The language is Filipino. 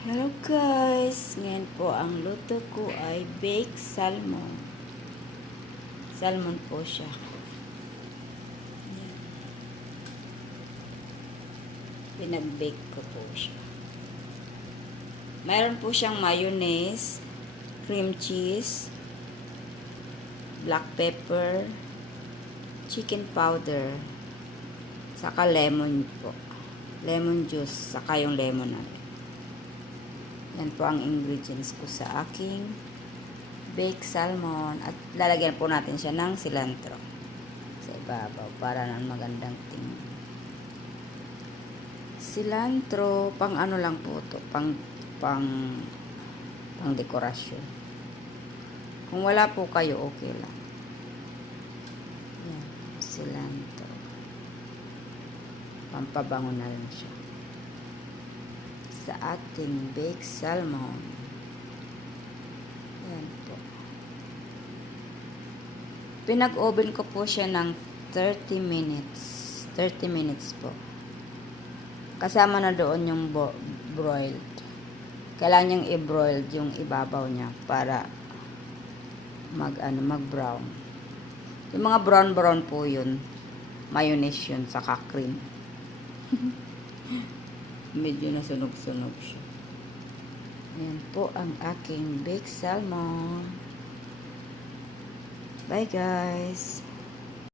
Hello guys! Ngayon po ang luto ko ay baked salmon. Salmon po siya. Yan. Pinag-bake ko po siya. Mayroon po siyang mayonnaise, cream cheese, black pepper, chicken powder, saka lemon po. Lemon juice, saka yung lemon natin. Yan po ang ingredients ko sa aking baked salmon. At lalagyan po natin siya ng cilantro sa ibabaw para nang magandang tingnan. Cilantro, pang ano lang po to, pang dekorasyon. Kung wala po kayo, okay lang. Yan, cilantro. Pampabango na lang siya sa ating baked salmon. Yan po. Pinag-oven ko po siya ng 30 minutes. 30 minutes po. Kasama na doon yung broiled. Kailangan niyang i-broiled yung ibabaw niya para mag-brown. Yung mga brown po yun. Mayonnaise yun, saka cream. Medyo nasunog-sunog siya. Ayan po ang aking baked salmon. Bye guys!